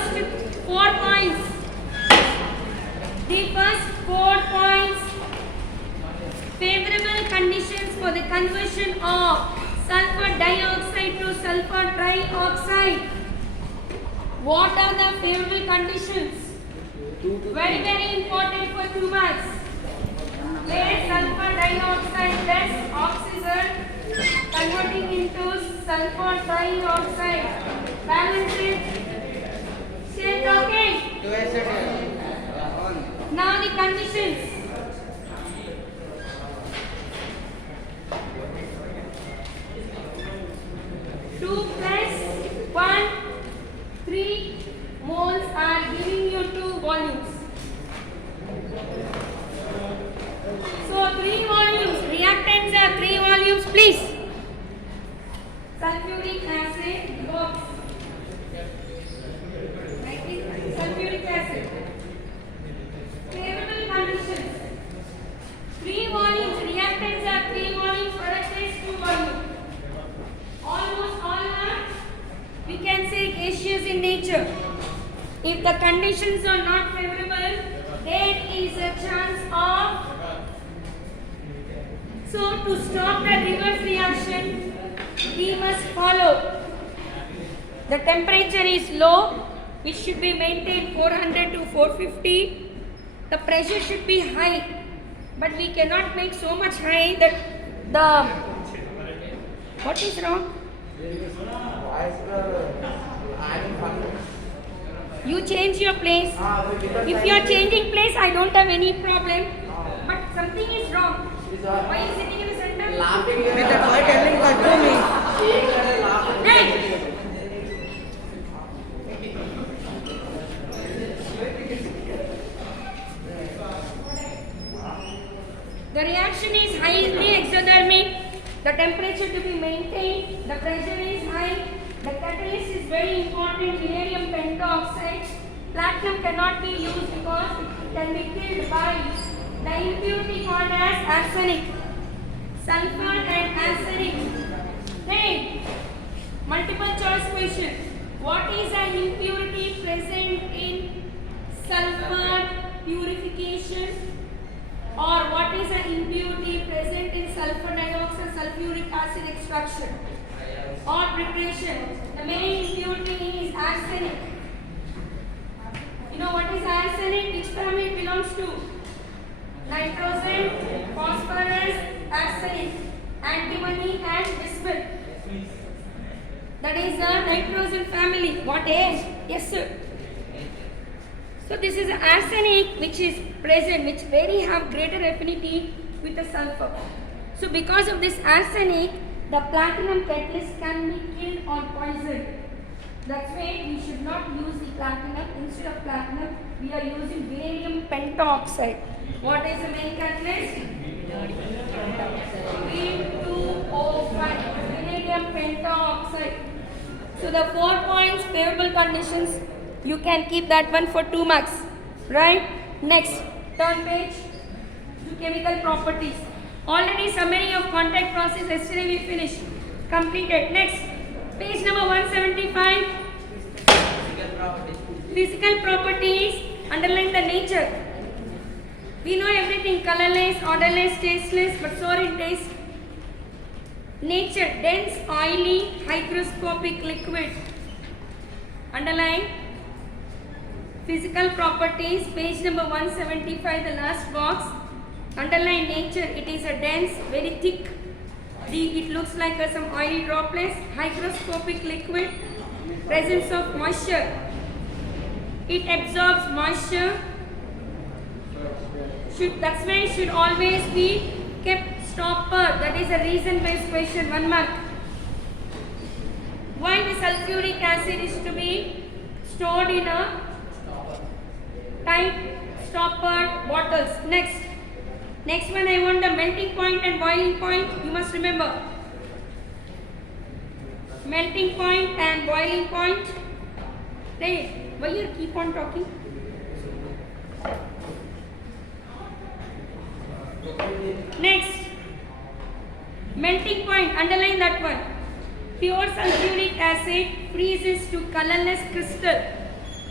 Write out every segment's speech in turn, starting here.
first 4 points. The first 4 points. Favorable conditions for the conversion of sulfur dioxide to sulfur trioxide. What are the favorable conditions? Very, very important for 2 marks. Less sulfur dioxide, less oxygen, converting into sulfur trioxide. Balance it. Still talking? Now the conditions. 2 plus 1, 3 moles are giving you 2 volumes. So 3 volumes, reactants are 3 volumes, please. Sulfuric acid, box. Sulfuric acid. Favorable conditions. 3 volumes, reactants are 3 volumes, product is 2 volumes. Almost all are, we can say, gaseous in nature. If the conditions are not favorable, there is a chance of. So to stop the reverse reaction, we must follow. The temperature is low, which should be maintained 400 to 450. The pressure should be high, but we cannot make so much high that the. What is wrong? You change your place. If you are changing place, I don't have any problem. But something is wrong. Why are you sitting in the center? Laughing with the boy telling that to me. Hey! The reaction is highly exothermic. The temperature to be maintained. The pressure is high. The catalyst is very important. Vanadium pentoxide. Platinum cannot be used because it can be killed by the impurity called as arsenic. Sulfur and arsenic. Hey, multiple choice question. What is an impurity present in sulfur purification? Or what is an impurity present in sulfur dioxide sulfuric acid extraction or preparation? The main impurity is arsenic. You know what is arsenic? Which family it belongs to? Nitrogen, phosphorus, arsenic, antimony and bismuth. That is the nitrogen family. What is? Yes, sir. So this is arsenic which is present, which very have greater affinity with the sulfur. So because of this arsenic, the platinum catalyst can be killed or poisoned. That's why we should not use the platinum. Instead of platinum, we are using vanadium pentoxide. What is the main catalyst? V2O5, vanadium pentoxide. So the 4 points favorable conditions. You can keep that one for 2 marks, right? Next, turn page to chemical properties. Already summary of contact process yesterday we finished, completed. Next, page number 175. Physical properties. Underline the nature. We know everything: colorless, odorless, tasteless, but sour in taste. Nature: dense, oily, hygroscopic liquid. Underline. Physical properties, page number 175, the last box. Underline nature. It is a dense, very thick. It looks like some oily droplets. Hygroscopic liquid. Presence of moisture. It absorbs moisture. That's why it should always be kept stopper. That is a reason-based question. 1 mark. Why the sulfuric acid is to be stored in a tight stopper bottles. Next one, I want the melting point and boiling point. You must remember. Melting point and boiling point. Hey, why you keep on talking? Next, melting point. Underline that one. Pure sulfuric acid freezes to colorless crystal.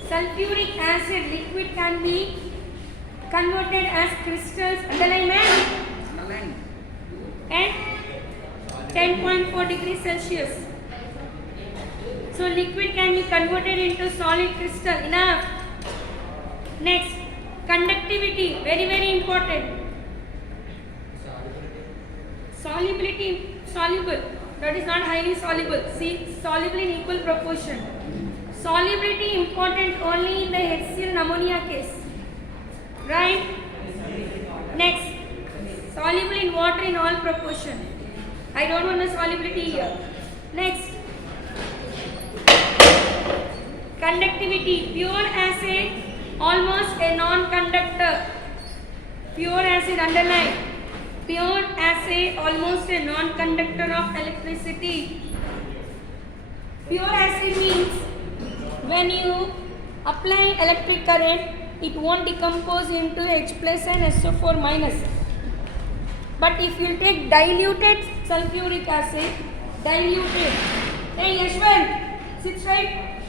sulfuric acid liquid can be converted as crystals, underline man, at 10.4 degrees Celsius. So liquid can be converted into solid crystal. Enough. Next, conductivity, very very important. Solubility, soluble, that is not highly soluble. See, soluble in equal proportion. Solubility important only in the HCl and ammonia case, right? Next, soluble in water in all proportion. I don't want the solubility here. Next, conductivity, pure acid almost a non-conductor. Pure acid, underline. Pure acid almost a non-conductor of electricity. Pure acid means when you apply electric current, it won't decompose into H plus and SO4 minus. But if you take diluted sulfuric acid, diluted, hey Yashwant, sit straight.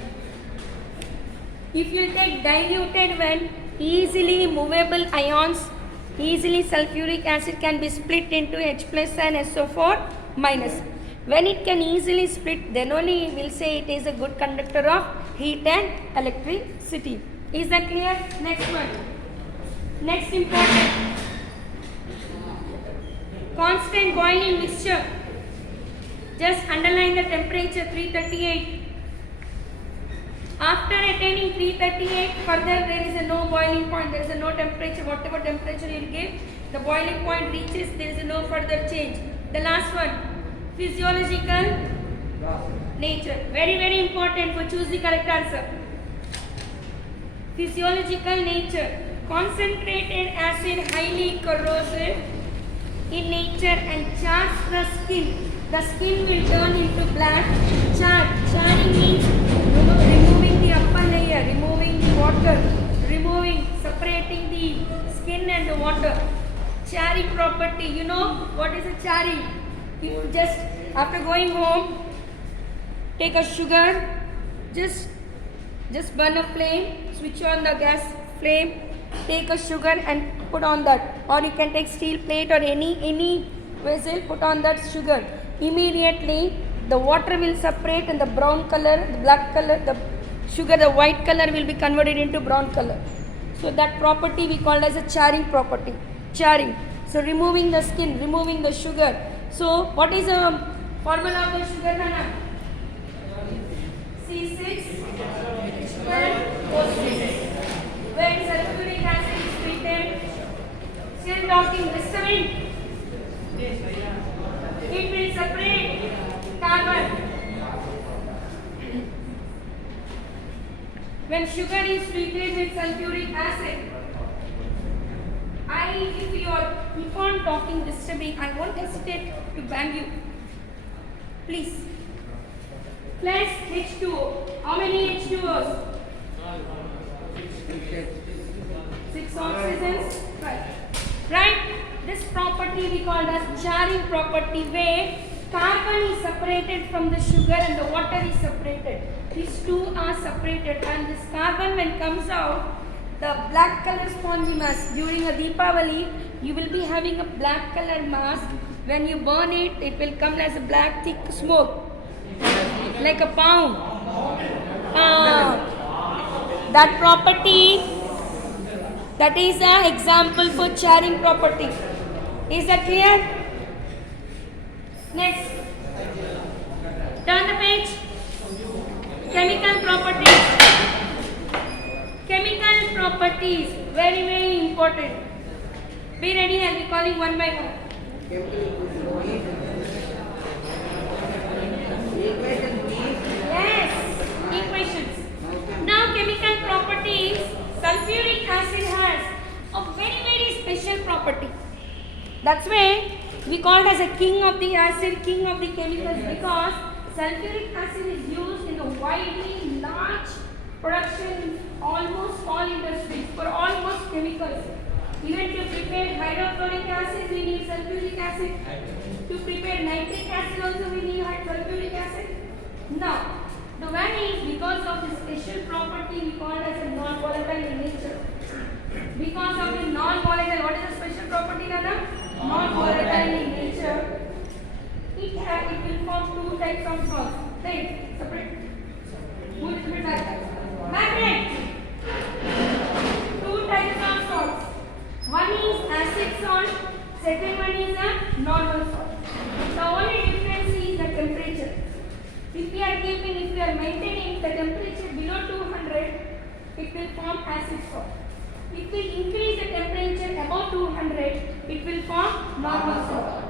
If you take diluted when easily movable ions, easily sulfuric acid can be split into H plus and SO4 minus. When it can easily split, then only we will say it is a good conductor of heat and electricity. Is that clear? Next one. Next important. Constant boiling mixture. Just underline the temperature 338. After attaining 338, further there is a no boiling point, there is a no temperature, whatever temperature you give, the boiling point reaches, there is a no further change. The last one, physiological nature. Very very important, for choose the correct answer. Physiological nature. Concentrated acid highly corrosive in nature and chars the skin. The skin will turn into black. Charring means removing the upper layer, removing the water, separating the skin and the water. Charring property, you know what is a charring? You just after going home, take a sugar, just burn a flame, switch on the gas flame, take a sugar and put on that, or you can take steel plate or any vessel, put on that sugar. Immediately the water will separate and the brown color, the black color, the sugar, the white color will be converted into brown color. So that property we call as a charring property. Charring. So removing the skin, removing the sugar. So what is the formula of the sugar, Hannah? C6H12O6. When sulfuric acid is treated, still talking, listening. It will separate carbon. When sugar is treated with sulfuric acid, if you keep on talking, disturbing, I won't hesitate to bang you. Please. Plus H2O. How many H2Os? 6 oxygens. Right? This property we call as charring property, where carbon is separated from the sugar and the water is separated. These two are separated, and this carbon when comes out, the black color spongy mass, during a Deepavali, you will be having a black color mass. When you burn it, it will come as a black thick smoke, like a pound. That property, that is an example for charring property. Is that clear? Next, turn the page. Chemical properties. Chemical properties, very very important. Be ready, I'll be calling one by one. Yes, equations. Now chemical properties, sulfuric acid has a very very special property. That's why we call it as a king of the acid, king of the chemicals, because sulfuric acid is used in a widely large production in almost all industries for almost chemicals. Even to prepare hydrochloric acid, we need sulfuric acid. To prepare nitric acid also we need sulfuric acid. Now, the one is because of the special property we call as a because of the non-volatile. What is the special property, Nana? Non-volatile in nature. It will form two types of salts. Right? Separate. Move it back. Magnet. Two types of salts. One is acid salt. Second one is a normal salt. The only difference is the temperature. If we are maintaining the temperature below 200, it will form acid salt. If we increase the temperature above 200, it will form normal salt.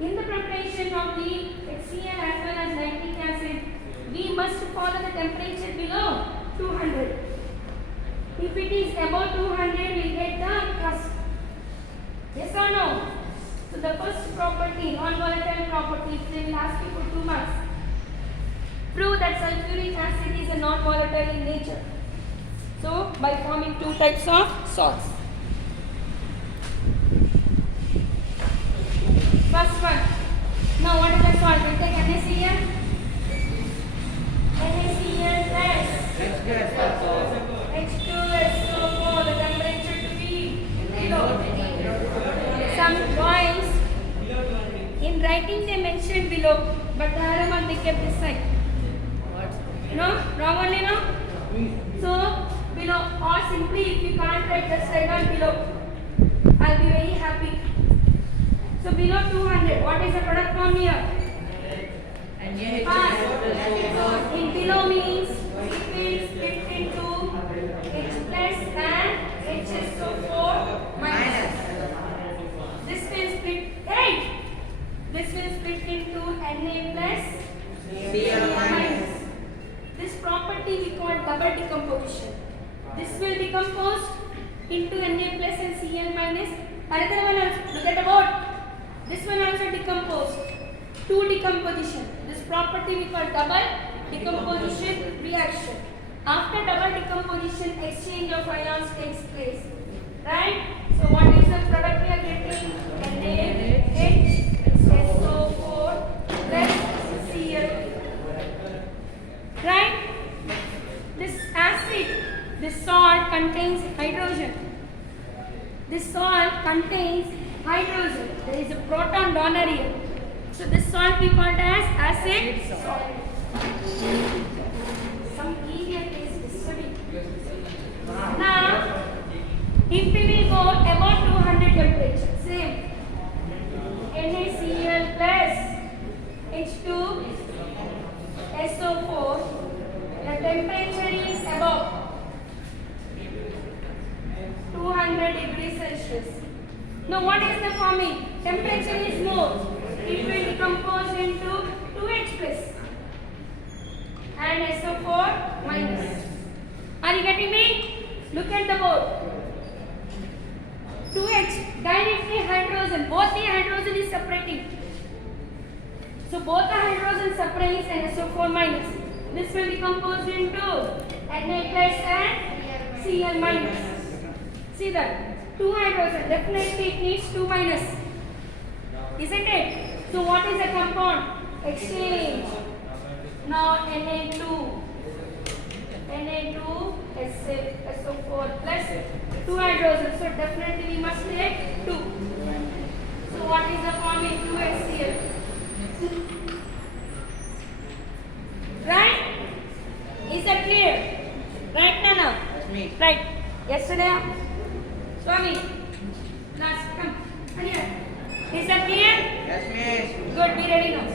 In the preparation of the HCl as well as nitric acid, we must follow the temperature below 200. If it is above 200, we get the crust. Yes or no? So the first property, non-volatile property, they will ask you for 2 marks. Prove that sulfuric acid is a non-volatile in nature. So by forming two types of salts. First one. Now what is the salt? We take NaCl. NaCl plus H2SO4. The temperature to be below. Some boys in writing they mentioned below, but the other one they kept this side. No? Wrong only, no? So below, or simply if you can't write the side on below, I'll be very happy. So below 200, what is the product form here? In below means it will split into H plus and HSO4 minus. This will split 8. This will split into Na plus Cl minus. This property we call double decomposition. This will decompose into Na plus and Cl minus. Another one also, look at the board. This one also decomposed. Two decomposition. This property we call double decomposition reaction. After double decomposition, exchange of ions takes place. Right? So what is the product we are getting? NaHSO4 plus Cl. Right? This acid, this salt contains hydrogen. This salt contains hydrogen. There is a proton donor here. So this salt we called as acid salt. Some idiot is disturbing. Now, if we will go above 200 temperature, same. NaCl plus H2SO4. The temperature is above 200 degrees Celsius. Now what is the forming? Temperature is more. It will decompose into 2H plus and SO4 minus. Are you getting me? Look at the board. 2H directly hydrogen. Both the hydrogen is separating. So both the hydrogen separates and SO4 minus. This will decompose into Na plus and Cl minus. See that? 2 hydrogen. Definitely it needs 2 minus. Isn't it? So what is the compound? Exchange. Now Na2. Na2SO4 plus 2 hydrogen. So definitely we must take 2. So what is the forming? 2HCl. Right? Is that clear? Right, Nana? Right. Yesterday, Swami. Last, come. Here. Is that clear? Yes, miss. Good. Be ready now.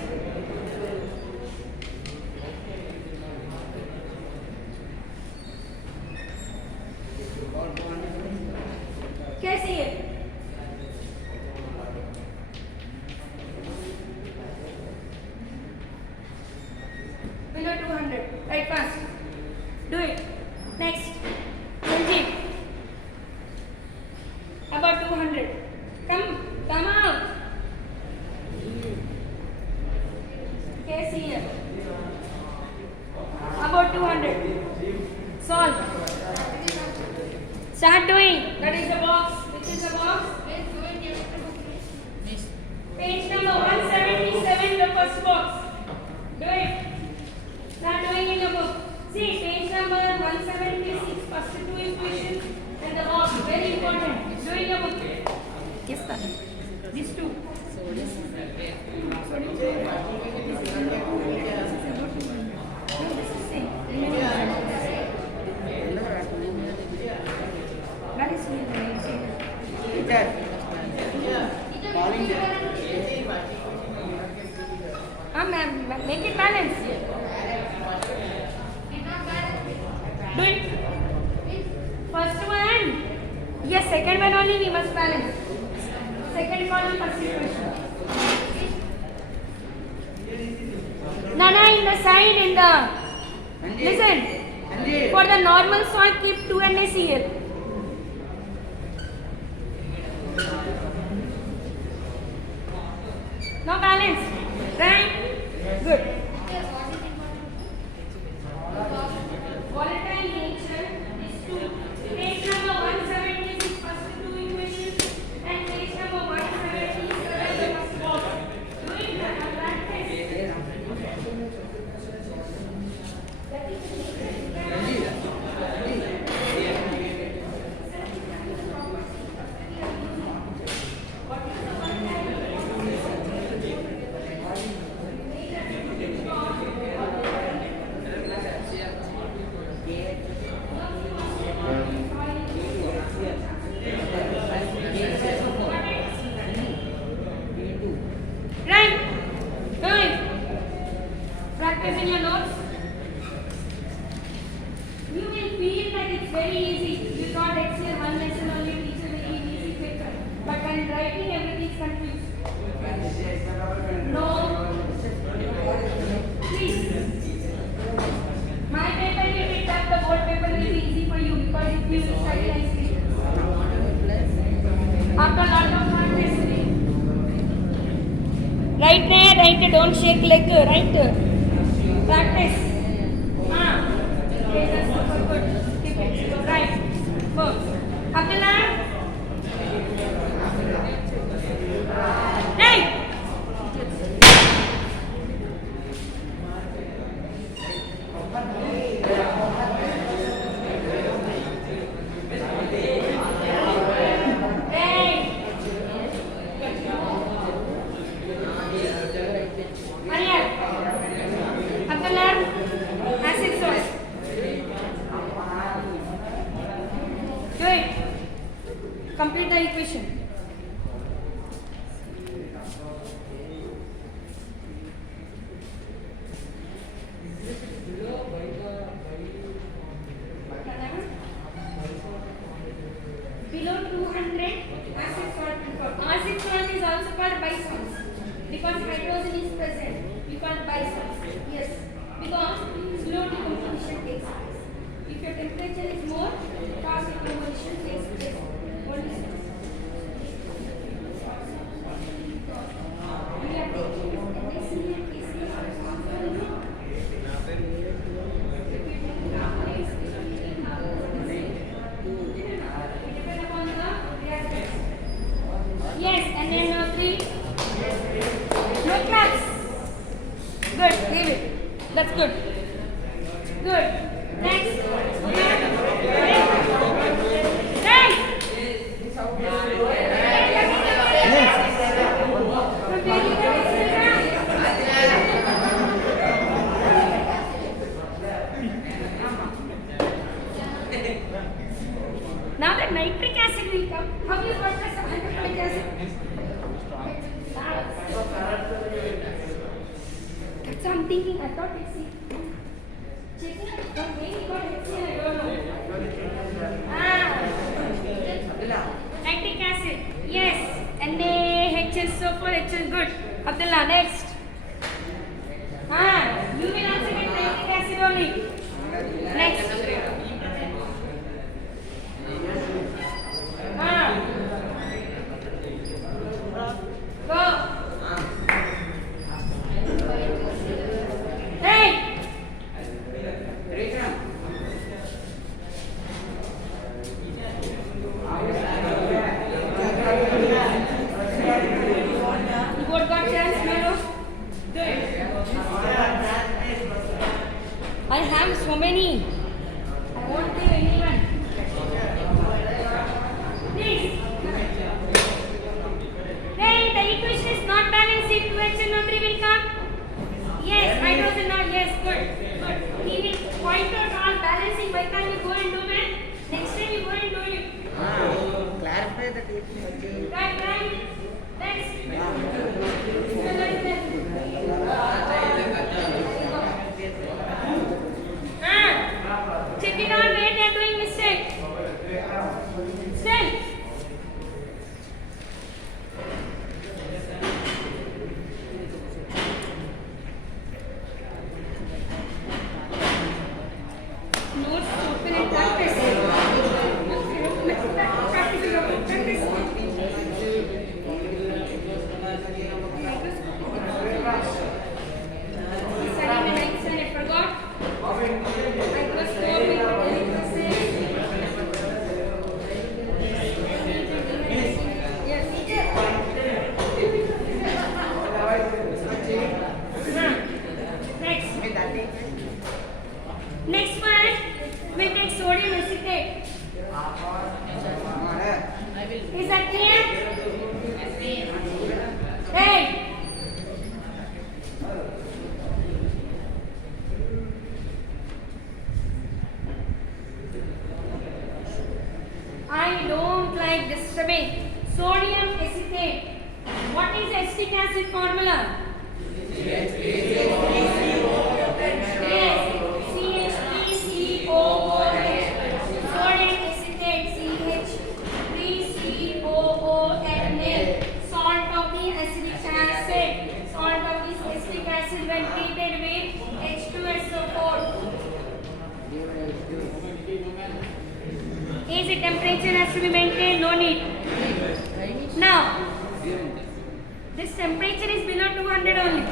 कैसी है? Below 200. Right, fast. Do it. Next. Sanjeev. About 200. Come out. KCl. About 200. Solve. Start doing. That is the box. Which is the box? Page number 177, the first box. Do it. Start doing in your book. See, page number 176, first two equations and the box. Do it. First one. Yes, second one only we must balance. Second column, first equation. Nana in the side in the. Listen. For the normal soil, keep 2 NaCl. Now balance. Right? Good. Volatile nature is 2. Page number 176 first 2 equations and page number 177 the first 4. Do it practice. Right. Good. Practice in your notes. You will feel that it's very easy. You thought HCl one lesson only teacher very easy paper. But when writing everything is confused. No. Please. My paper you picked up, the board paper will be easy for you because if you study nicely. After a lot of practice. Right there, don't shake leg, right? Practice. Okay, that's super good. Keep it. Right. Go. Abdullah. Right. Complete the equation. Below 200 acid salt. Acid salt is also called bisalts because hydrogen is present. We call it bisalts. Yes, because slow decomposition takes place. If your temperature is more, fast decomposition takes place. Yes, and then 3. No claps. Good, leave it. That's good. Good. Next. Now that nitric acid will come, how do you work as hydrochloric acid? That's what I'm thinking. I thought it's checking from where he got HCl, I don't know. Nitric acid. Yes. NaHSO4HL. Good. Abdullah, next. You will also get nitric acid only. Next. Go. Hey. Still. Notes open and practice. Let's practice it over. Practice. Studying the next one, I forgot. Microscope, next one, we take sodium acetate. Is that clear? Hey. I don't like disturbing. Sodium acetate. What is acetic acid formula? Yes. CH3COOH. Sodium acetate. CH3COONA. Salt of the acetic acid. Salt of this acetic acid when treated with H2SO4. Is the temperature has to be maintained? No need. Now, this temperature is below 200 only.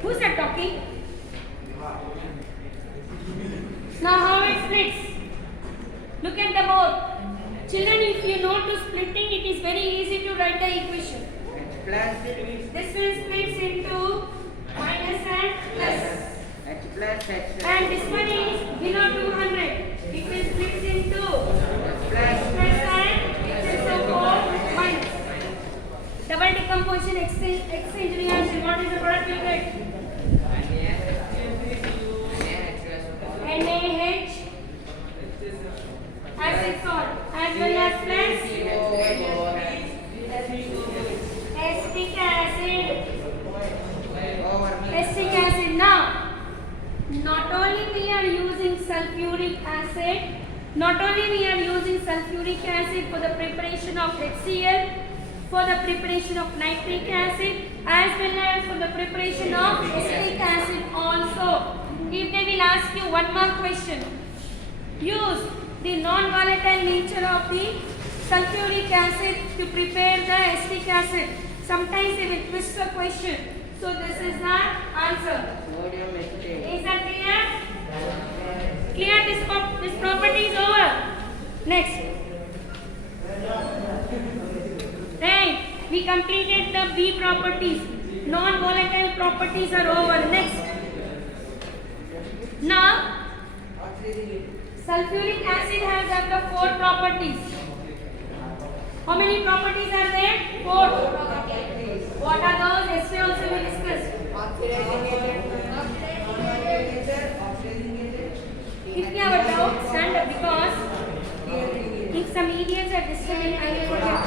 Who's that talking? Now how it splits? Look at the board. Children, if you know to splitting, it is very easy to write the equation. This will splits into minus and plus. And this one is below 200. It will split into plus and SO4 minus. Double decomposition exchange reaction. What is the product you get? NaH acid salt as well as plus acetic acid. Acetic acid. Now, not only we are using sulfuric acid for the preparation of HCl, for the preparation of nitric acid, as well as for the preparation of acetic acid also. If they will ask you one more question, use the non-volatile nature of the sulfuric acid to prepare the acetic acid. Sometimes they will twist the question. So this is the answer. Is that clear? Clear, this property is over. Next. Then we completed the B properties. Non-volatile properties are over. Next. Now, sulfuric acid has got the 4 properties. How many properties are there? 4. What are those? Yesterday also we discussed. If you have a doubt, stand up, because if some idiots are disturbing, I will forget.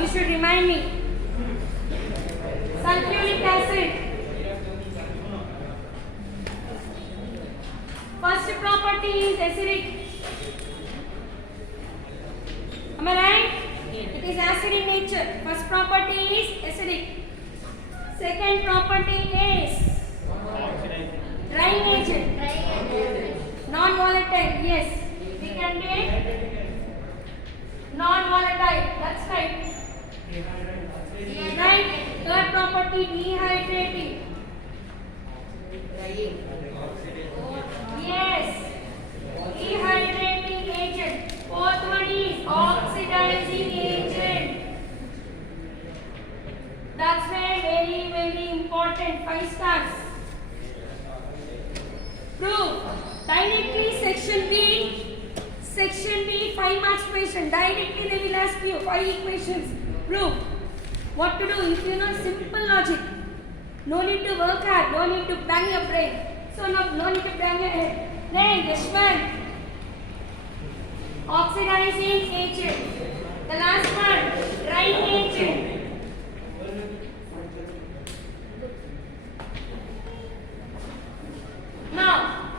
You should remind me. Sulfuric acid. First property is acidic. Am I right? It is acid in nature. First property is acidic. Second property is drying agent. Non-volatile. Yes. We can take non-volatile. That's right. Right. Third property, dehydrating. Yes. Dehydrating agent. Fourth one is oxidizing agent. That's very, very important. 5 stars. Prove. Directly section B. Section B, 5 marks question. Directly they will ask you 5 equations. Prove. What to do? If you know simple logic. No need to work hard. No need to bang your brain. So no need to bang your head. Then this one. Oxidizing agent. The last one. Drying agent. Now,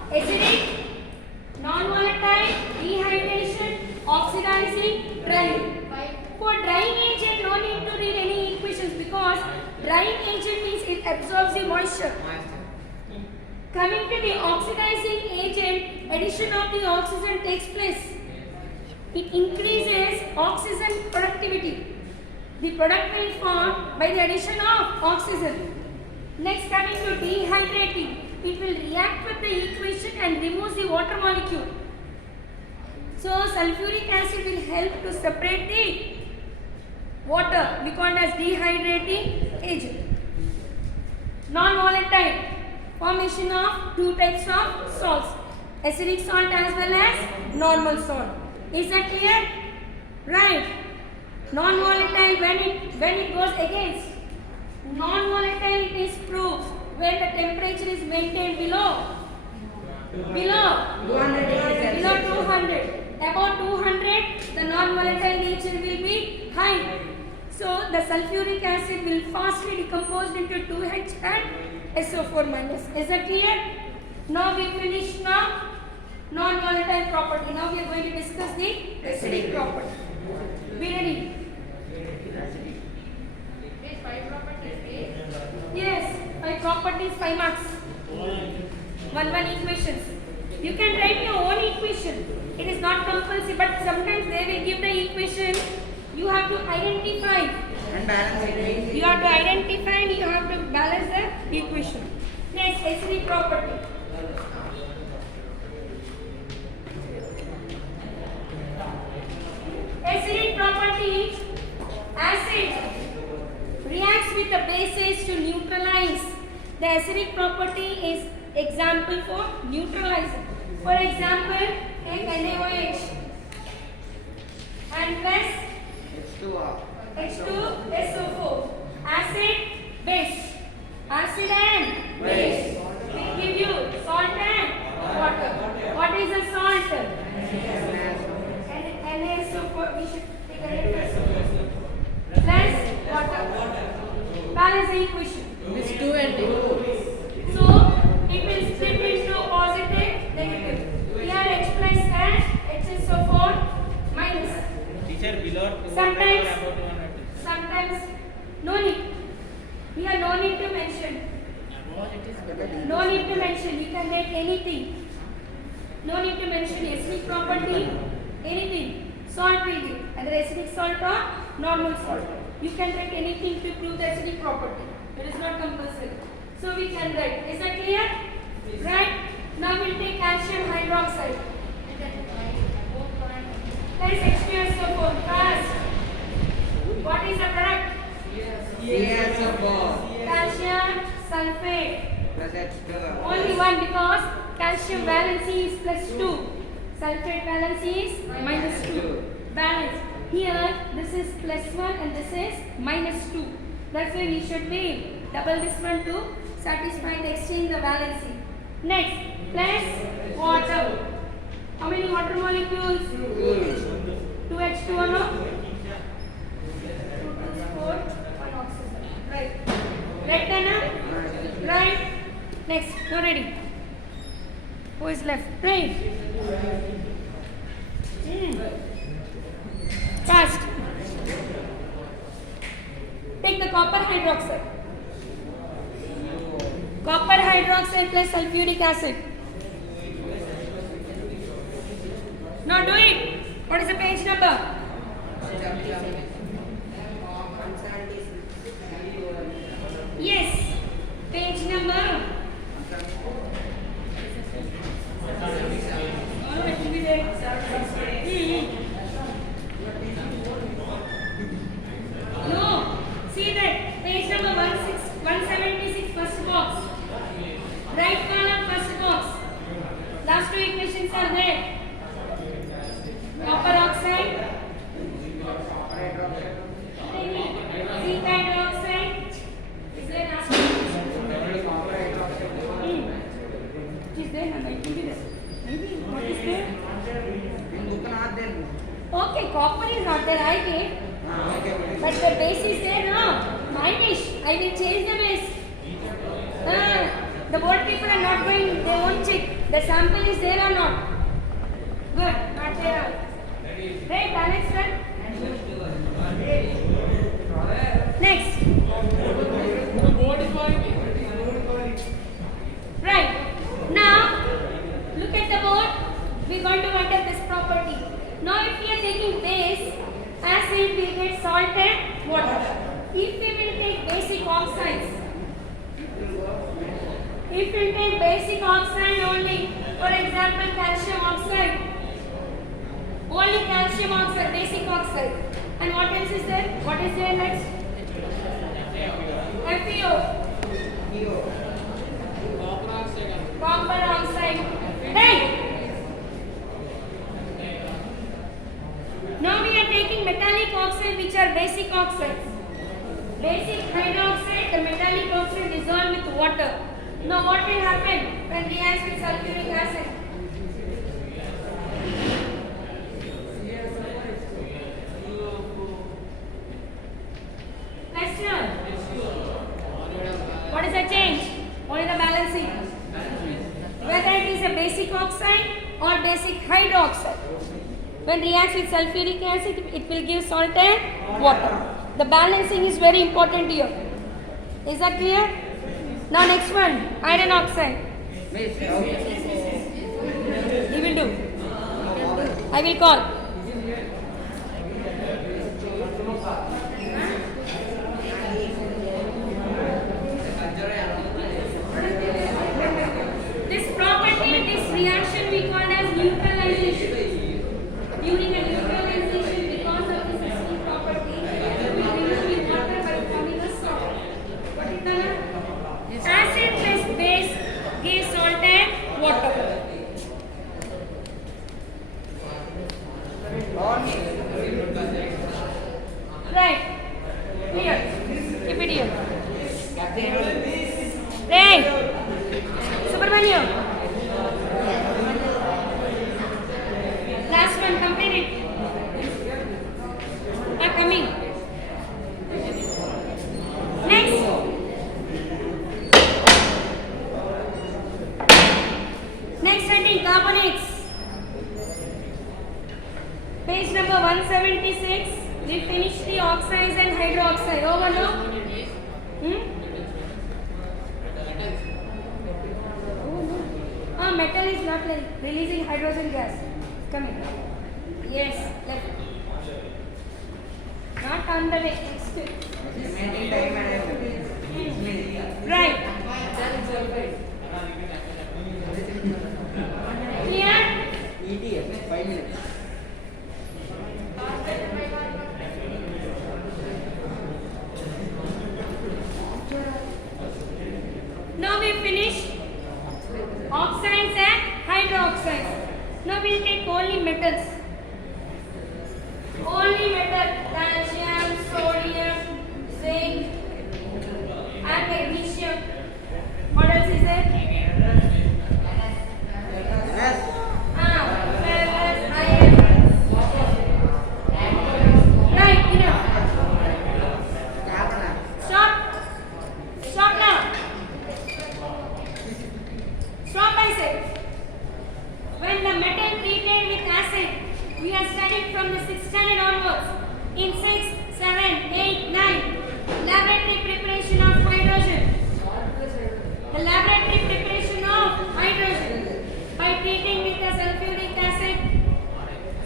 Coming to the oxidizing agent, addition of the oxygen takes place. It increases oxygen productivity. The product will form by the addition of oxygen. Next, coming to dehydrating, it will react with the equation and removes the water molecule. So, sulfuric acid will help to separate the water, we call it as dehydrating agent. Non-volatile, formation of two types of salts, acidic salt as well as normal salt. Is that clear? Right. Non-volatile, when it goes against non-volatile, it is proved when the temperature is maintained below 200. Above 200, the non-volatile nature will be high. So the sulfuric acid will fastly decompose into 2H and SO4 minus. Is that clear? Now we finish now non-volatile property. Now we are going to discuss the acidic property. Be ready? Yes, 5 properties, 5 marks. 1 equations. You can write your own equation. It is not compulsory, but sometimes they will give the equation. You have to identify. And balance it. You have to identify and you have to balance the equation. Next, acidic property. Acidic property, acid reacts with the bases to neutralize. The acidic property is example for neutralizing. For example, take NaOH and plus H2SO4. Acid, base. Acid and base. Will give you salt and water. What is the salt? NaSO4. We should take NaSO4 plus water. Balance the equation. It's 2 and 2. So it will split into positive, negative. Here H plus and HSO4 minus. Teacher, below 200 Sometimes- or above 200? Sometimes no need. Here no need to mention. No need to mention. You can get anything. No need to mention acidic property, anything. Salt will give. Either acidic salt or normal salt. You can write anything to prove the acidic property. It is not compulsory. So we can write. Is that clear? Right? Now we'll take calcium hydroxide. That is H2SO4. Fast. What is the product? CaSO4 Calcium sulfate. plus H2. Only one because calcium valency is plus 2. Sulfate valency is minus 2. Balance. Here this is plus 1 and this is minus 2. That's why we should be double this one to satisfy the exchange the valency. Next, plus water. How many water molecules? 2 H2O, no? 2 plus 4, 1 oxygen. Right. Right, Anna? Right. Next, now ready. Who is left? Right. Fast. Take the copper hydroxide. Copper hydroxide plus sulfuric acid. Now do it. What is the page number? Yes. Page number. Oh, it will be there. No. See that. Page number 176, first box. Right column, first box. Last two equations are there. Copper oxide. Zinc hydroxide. Is there last equation? It is there, Nana. It will be there. Maybe. What is there? In book not there. Okay, copper is not there. I did. Okay. But the base is there, no? Minish. I will change the base. The board people are not going, they won't check. The sample is there or not? Good, not there. Right, balance done. Next. Right. going to work at this property. Now if we are taking base, acid will get salt and water. If we will take basic oxides, if we take basic oxide only, for example calcium oxide, only calcium oxide, basic oxide. And what else is there? What is there next? FeO. Copper oxide. Right. Now we are taking metallic oxide, which are basic oxides. Basic hydroxide, the metallic oxide dissolved with water. Now what will happen when reacts with sulfuric acid? Question. What is the change? What is the balancing? Whether it is a basic oxide or basic hydroxide. When reacts with sulfuric acid, it will give salt and water. The balancing is very important here. Is that clear? Now next one, iron oxide. Miss, He will do. I will call. This property, this reaction we call as neutralization. During a neutralization, because of this acidic property, we remove water by forming a salt. What is the acid plus base gives salt and water. Right. Clear. Keep it here. Right. Subramaniam. Last one, complete it. Are coming. Next. Next heading, carbonates. Page number 176. We finished the oxides and hydroxide. Over now. Metal is not like releasing hydrogen gas. Coming. Yes, left. Not on the way. Right. Clear? ETS, 5 minutes. Now we finish oxides and hydroxides. Now we will take only metals. Only metal, calcium, sodium, zinc, and magnesium. What else is there? Ferrous, iron. Right, enough. Stop. Stop now. Stop, I said. When the metal treated with acid, we have studied from the 6th standard onwards. In 6, 7, 8, 9, laboratory preparation of hydrogen. The laboratory preparation of hydrogen by treating with the sulfuric acid.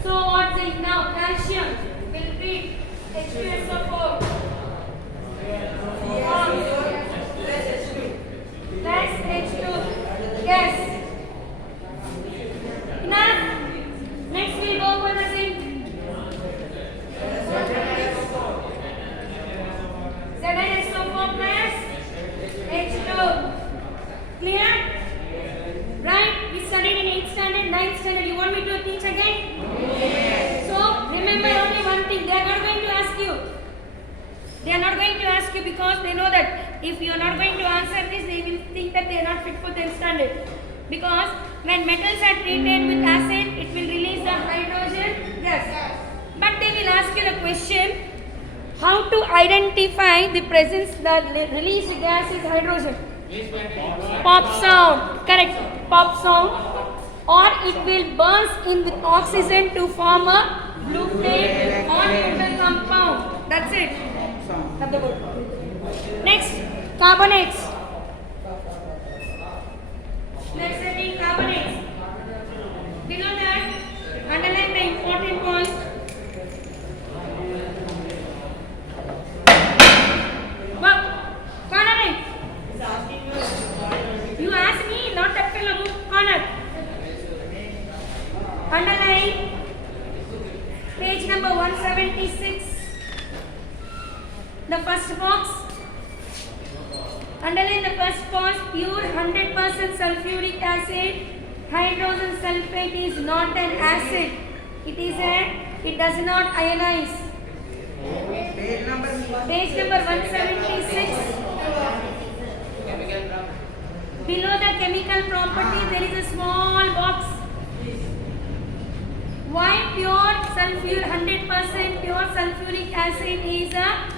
So what's it now? Calcium will treat H2SO4. Plus H2 gas. Enough. Next we'll go for the zinc. ZnSO4 plus H2. Clear? Right? We studied in 8th standard, 9th standard. You want me to teach again? Yes. So remember only one thing. They are not going to ask you. They are not going to ask you because they know that if you are not going to answer this, they will think that they are not fit for 10th standard. Because when metals are treated with acid, it will release the hydrogen gas. But they will ask you the question, how to identify the presence, the released gas is hydrogen. Pop sound, correct, pop sound. Or it will burst in with oxygen to form a blue flame or chemical compound. That's it. Have the word. Next, carbonates. Next setting, carbonates. Below that, the first box. Underline the first box. Pure 100% sulfuric acid. Hydrogen sulfate is not an acid. It does not ionize. Page number. Page number 176. Below the chemical property, there is a small box. Why pure sulfur 100% pure sulfuric acid is a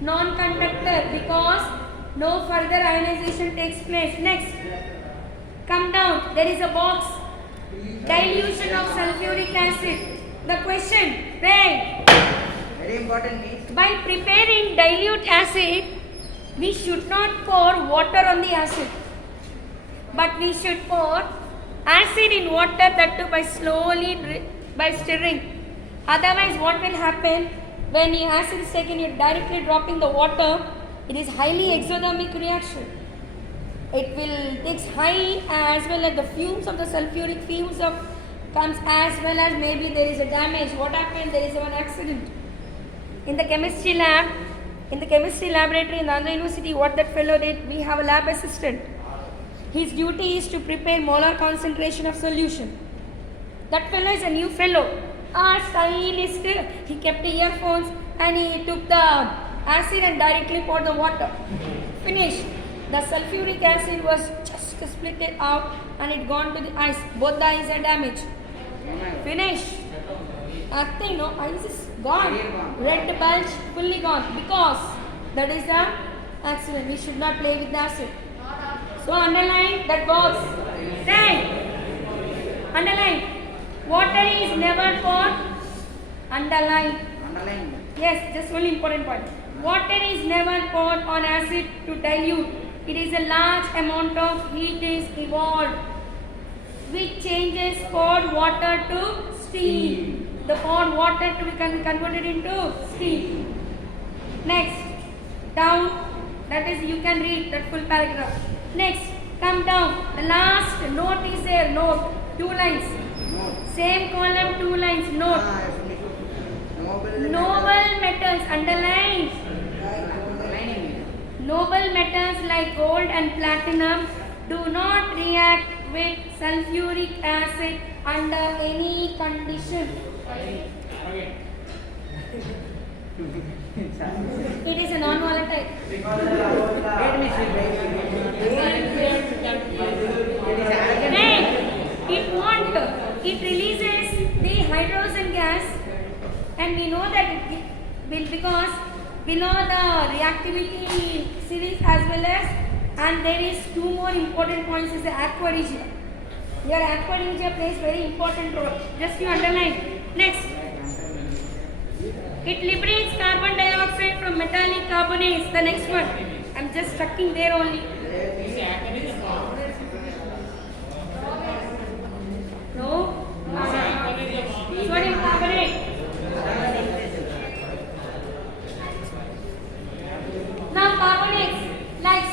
non-conductor? Because no further ionization takes place. Next, come down. There is a box. Dilution of sulfuric acid. The question, read. Very important, Miss. By preparing dilute acid, we should not pour water on the acid, but we should pour acid in water, that too by stirring. Otherwise, what will happen when the acid is taken, you're directly dropping the water. It is highly exothermic reaction. It will takes high as well as the fumes of the sulfuric fumes of comes, as well as maybe there is a damage. What happened? There is one accident. In the chemistry lab, in the chemistry laboratory in the Andhra University, what that fellow did, we have a lab assistant. His duty is to prepare molar concentration of solution. That fellow is a new fellow. Stylist. He kept the earphones and he took the acid and directly poured the water. Finish. The sulfuric acid was just split it out and it gone to the ice. Both the eyes are damaged. Finish. Nothing, no, ice is gone. Red bulge fully gone because that is the accident. We should not play with the acid. So underline that box. Say. Underline. Water is never poured. Underline. Underline. Yes, just one important point. Water is never poured on acid to dilute. It is a large amount of heat is evolved, which changes poured water to steam. The poured water to be converted into steam. Next, down. That is, you can read that full paragraph. Next, come down. The last note is there. Note. 2 lines. Note. Same column, 2 lines. Note. Noble metals. Underline. Noble metals like gold and platinum do not react with sulfuric acid under any condition. It is a non-volatile. Let me see. It won't. It releases the hydrogen gas, and we know that it will, because below the reactivity series as well as, and there is 2 more important points is the aqua regia. Your aqua regia plays very important role. Just you underline. Next. It liberates carbon dioxide from metallic carbonates. The next one. I'm just stucking there only.